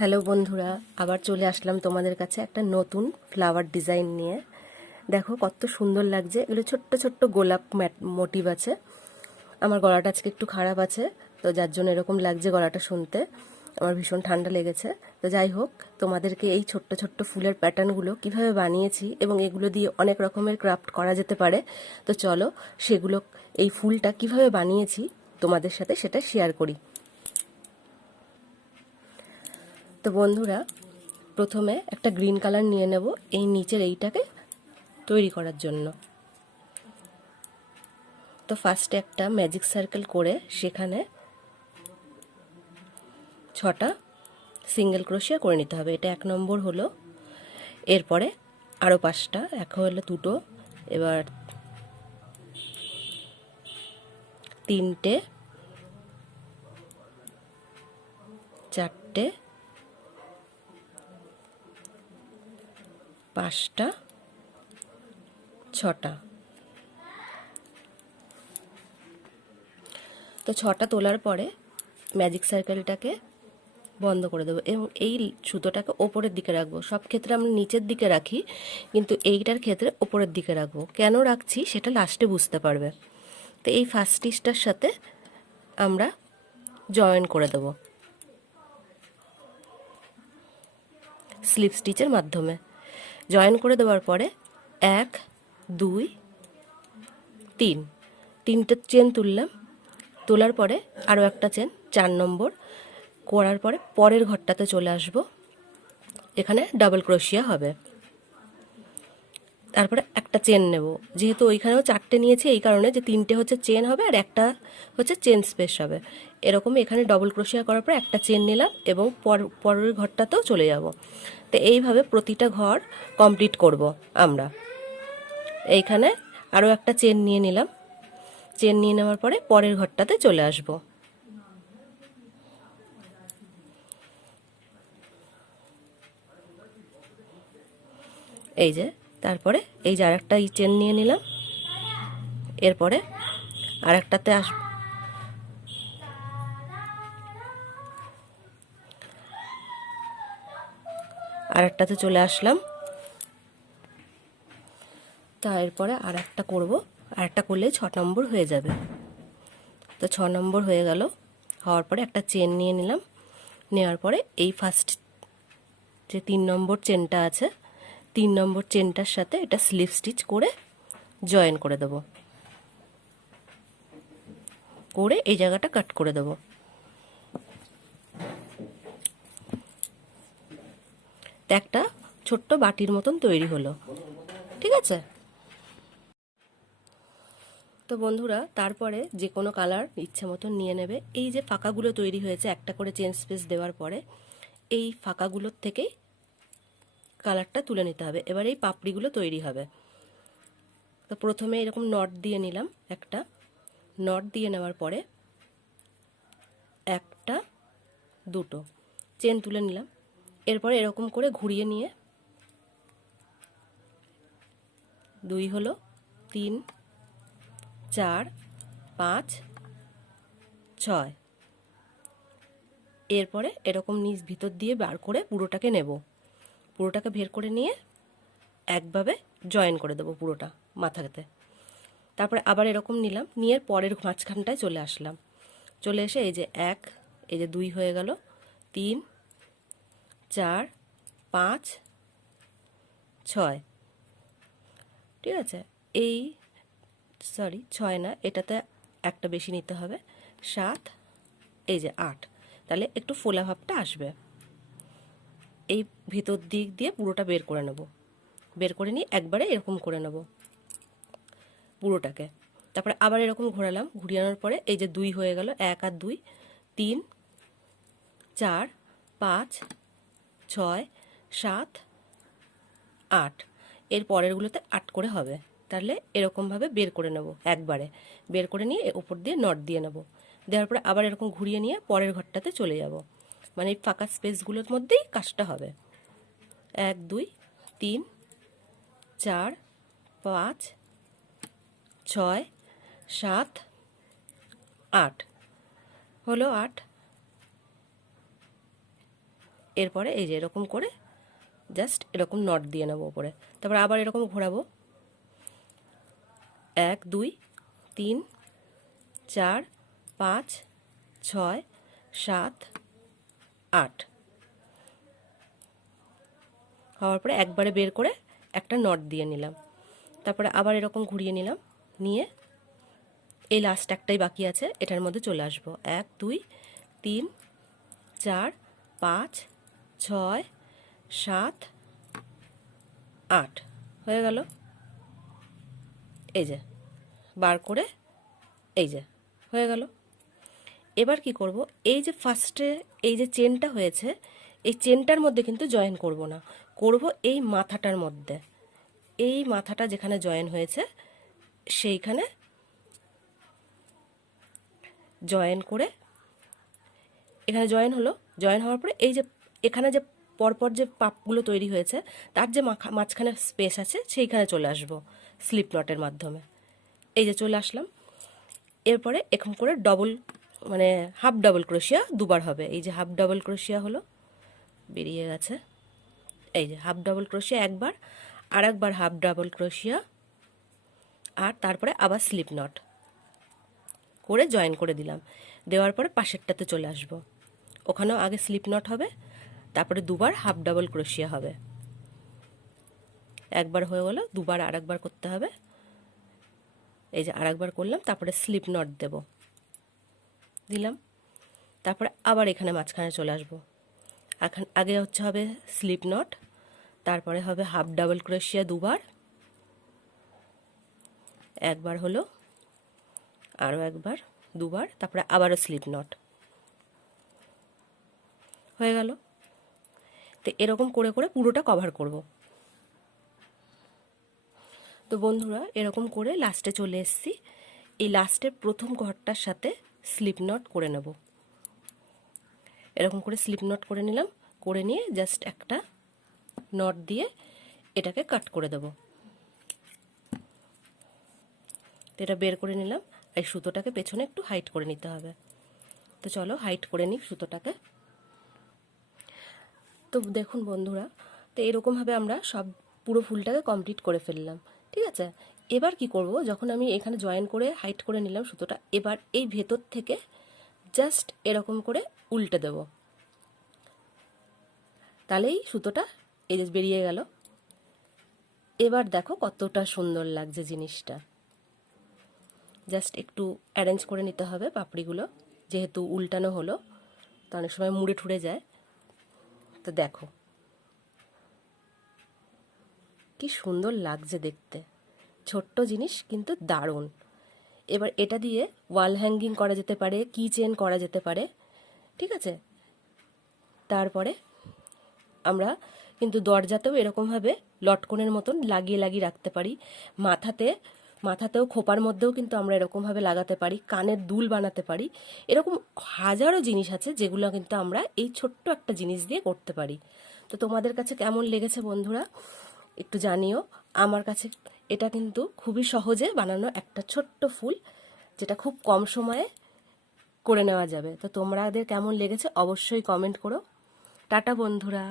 Hello বন্ধুরা, আবার চলে আসলাম তোমাদের কাছে একটা নতুন ফ্লাওয়ার ডিজাইন নিয়ে। দেখো কত সুন্দর লাগছে। এগুলো ছোট্ট ছোট্ট গোলাপ মোটিভ আছে। আমার গলাটা আজকে একটু খারাপ আছে, তো যার জন্য এরকম লাগছে গলাটা শুনতে। আমার ভীষণ ঠান্ডা লেগেছে। তো যাই হোক, তোমাদেরকে এই ছোট্ট ছোট্ট ফুলের প্যাটার্নগুলো কিভাবে বানিয়েছি এবং এগুলো দিয়ে অনেক রকমের ক্রাফট করা যেতে পারে। তো চলো সেগুলো, এই ফুলটা কিভাবে বানিয়েছি তোমাদের সাথে সেটা শেয়ার করি। তো বন্ধুরা, প্রথমে একটা গ্রিন কালার নিয়ে নেব এই নিচের এইটাকে তৈরি করার জন্য। তো ফার্স্টে একটা ম্যাজিক সার্কেল করে সেখানে 6টা সিঙ্গেল ক্রোশিয়া করে নিতে হবে। এটা 1 নম্বর হলো। এরপরে আরও 5টা, এখন হলো 2টো, এবার 3টে, 4টে, 5টা, 6টা। তো 6টা তোলার পরে ম্যাজিক সার্কেলটাকে বন্ধ করে দেবো এবং এই সুতোটাকে ওপরের দিকে রাখবো। সব ক্ষেত্রে আমরা নিচের দিকে রাখি, কিন্তু এইটার ক্ষেত্রে ওপরের দিকে রাখবো। কেন রাখছি সেটা লাস্টে বুঝতে পারবে। তো এই ফার্স্ট স্টিচটার সাথে আমরা জয়েন করে দেব স্লিপ স্টিচের মাধ্যমে। জয়েন করে দেওয়ার পরে 1 2 3 তিনটে চেন তুললাম। তোলার পরে আরও একটা চেন, 4 নম্বর করার পরে পরের ঘরটাতে চলে আসব। এখানে ডাবল ক্রোশিয়া হবে। তারপরে একটা চেন নেব, যেহেতু ওইখানেও 4টে নিয়েছি এই কারণে যে 3টে হচ্ছে চেন হবে আর একটা হচ্ছে চেন স্পেস হবে। এরকম এখানে ডবল ক্রোশিয়া করার পর একটা চেন নিলাম এবং পরের ঘরটাতেও চলে যাব। তো এইভাবে প্রতিটা ঘর কমপ্লিট করব আমরা। এইখানে আরও একটা চেন নিয়ে নিলাম। চেন নিয়ে নেওয়ার পরে পরের ঘরটাতে চলে আসব। এই যে, তারপরে এই যে আরেকটা এই চেন নিয়ে নিলাম। এরপরে আরেকটাতে আসব, আরেকটাতে চলে আসলাম। তারপরে আর একটা করবো, আর একটা করলেই 6 নম্বর হয়ে যাবে। তো 6 নম্বর হয়ে গেল। হওয়ার পরে একটা চেন নিয়ে নিলাম। নেওয়ার পরে এই ফার্স্ট যে 3 নম্বর চেনটা আছে, 3 নম্বর চেনটার সাথে এটা স্লিপ স্টিচ করে জয়েন করে দেব, করে এই জায়গাটা কাট করে দেব। তো একটা ছোট্ট বাটির মতন তৈরি হলো। ঠিক আছে। তো বন্ধুরা, তারপরে যে কোনো কালার ইচ্ছে মতন নিয়ে নেবে। এই যে ফাঁকাগুলো তৈরি হয়েছে একটা করে চেন স্পেস দেওয়ার পরে, এই ফাঁকাগুলোর থেকেই কালারটা তুলে নিতে হবে। এবার এই পাপড়িগুলো তৈরি হবে। তো প্রথমে এরকম নট দিয়ে নিলাম। একটা নট দিয়ে নেওয়ার পরে একটা, দুটো চেন তুলে নিলাম। এরপরে এরকম করে ঘুরিয়ে নিয়ে 2 হলো, 3 4 5 6। এরপরে এরকম নিচ ভিতর দিয়ে বার করে পুরোটাকে নেব। পুরোটাকে বের করে নিয়ে একভাবে জয়েন করে দেবো পুরোটা মাথাতে। তারপরে আবার এরকম নিলাম, নিয়ে পরের মাঝখানটায় চলে আসলাম। চলে এসে এই যে 1, এই যে 2 হয়ে গেল, 3 4 5 6। ঠিক আছে। এই সরি 6 না, এটাতে একটা বেশি নিতে হবে, 7, এই যে 8। তাহলে একটু ফোলা ভাবটা আসবে। এই ভিতর দিক দিয়ে পুরোটা বের করে নেব। বের করে নিয়ে একবারে এরকম করে নেব পুরোটাকে। তারপরে আবার এরকম ঘোরালাম। ঘুরিয়ানোর পরে এই যে 2 হয়ে গেল, 1 আর 2, 3 4 5 6 7 8। এর পরেরগুলোতে 8 করে হবে। তাহলে এরকমভাবে বের করে নেব। একবারে বের করে নিয়ে উপর দিয়ে নট দিয়ে নেব। দেওয়ার পরে আবার এরকম ঘুরিয়ে নিয়ে পরের ঘরটাতে চলে যাব। মানে এই ফাঁকা স্পেসগুলোর মধ্যেই কাজটা হবে। 1 2 3 4 5 6 7 8 হলো 8। এরপরে এই যে এরকম করে জাস্ট এরকম নট দিয়ে নেবো ওপরে, তারপরে আবার এরকম ঘোরাবো, 1 2 3 4 5 6 7 8 হওয়ার পরে একবারে বের করে একটা নট দিয়ে নিলাম, তারপরে আবার এরকম ঘুরিয়ে নিলাম, নিয়ে এই লাস্ট একটাই বাকি আছে, এটার মধ্যে চলে আসবো, 1 2 3 4 5 6 7 8 হয়ে গেল। এই যে বার করে এই যে হয়ে গেল। এবার কি করব, এই যে ফার্স্টে এই যে চেনটা হয়েছে, এই চেনটার মধ্যে কিন্তু জয়েন করব না, করব এই মাথাটার মধ্যে, এই মাথাটা যেখানে জয়েন হয়েছে সেইখানে জয়েন করে, এখানে জয়েন হলো, জয়েন হওয়ার পরে এই যে এখানে যে পরপর যে পাপগুলো তৈরি হয়েছে তার যে মাঝখানে স্পেস আছে সেইখানে চলে আসবো স্লিপ নটের মাধ্যমে। এই যে চলে আসলাম। এরপরে এরকম করে ডবল মানে হাফ ডাবল ক্রোশিয়া দুবার হবে। এই যে হাফ ডাবল ক্রোশিয়া হলো, বেরিয়ে গেছে। এই যে হাফ ডাবল ক্রোশিয়া একবার, আর একবার হাফ ডাবল ক্রোশিয়া, আর তারপরে আবার স্লিপ নট করে জয়েন করে দিলাম। দেওয়ার পরে পাশেরটাতে চলে আসব, ওখানেও আগে স্লিপ নট হবে, তারপরে দুবার হাফ ডাবল ক্রোশিয়া হবে। একবার হয়ে গেল, দুবার আর একবার করতে হবে। এই যে আর একবার করলাম, তারপরে স্লিপ নট দেব, দিলাম, তারপরে আবার এখানে মাঝখানে চলে আসবো। এখন আগে হচ্ছে হবে স্লিপ নট, তারপরে হবে হাফ ডাবল ক্রোশিয়া দুবার, একবার হলো, আরও একবার, দুবার, তারপরে আবারও স্লিপ নট হয়ে গেল। তো এরকম করে করে পুরোটা কভার করব। তো বন্ধুরা এরকম করে লাস্টে চলে এসেছি। এই লাস্টের প্রথম ঘরটার সাথে স্লিপ নট করে নেব। এরকম করে স্লিপ নট করে নিলাম, করে নিয়ে জাস্ট একটা নট দিয়ে এটাকে কাট করে দেব। এটা বের করে নিলাম, এই সুতোটাকে পেছনে একটু হাইট করে নিতে হবে। তো চলো হাইট করে নিই সুতোটাকে। তো দেখুন বন্ধুরা, তো এরকমভাবে আমরা সব পুরো ফুলটাকে কমপ্লিট করে ফেললাম, ঠিক আছে। এবার কি করব, যখন আমি এখানে জয়েন করে হাইট করে নিলাম সুতোটা, এবার এই ভেতর থেকে জাস্ট এরকম করে উল্টে দেব, তাহলেই সুতোটা এই যে বেরিয়ে গেল। এবার দেখো কতটা সুন্দর লাগছে জিনিসটা। জাস্ট একটু অ্যারেঞ্জ করে নিতে হবে পাপড়িগুলো, যেহেতু উল্টানো হলো তো অনেক সময় মুড়ে ঠুড়ে যায়। তো দেখো কি সুন্দর লাগছে দেখতে, ছোট্ট জিনিস কিন্তু দারুণ। এবার এটা দিয়ে ওয়াল হ্যাঙ্গিং করা যেতে পারে, কি চেন করা যেতে পারে, ঠিক আছে। তারপরে আমরা কিন্তু দরজাতেও এরকমভাবে লটকনের মতন লাগিয়ে লাগিয়ে রাখতে পারি, মাথাতেও খোপার মধ্যেও কিন্তু আমরা এরকমভাবে লাগাতে পারি, কানের দুল বানাতে পারি। এরকম হাজারো জিনিস আছে যেগুলো কিন্তু আমরা এই ছোট্ট একটা জিনিস দিয়ে করতে পারি। তো তোমাদের কাছে কেমন লেগেছে বন্ধুরা একটু জানিও। আমার কাছে এটা কিন্তু খুবই সহজে বানানো একটা ছোট্ট ফুল, যেটা খুব কম সময়ে করে নেওয়া যাবে। তো তোমাদের কেমন লেগেছে অবশ্যই কমেন্ট করো। টাটা বন্ধুরা।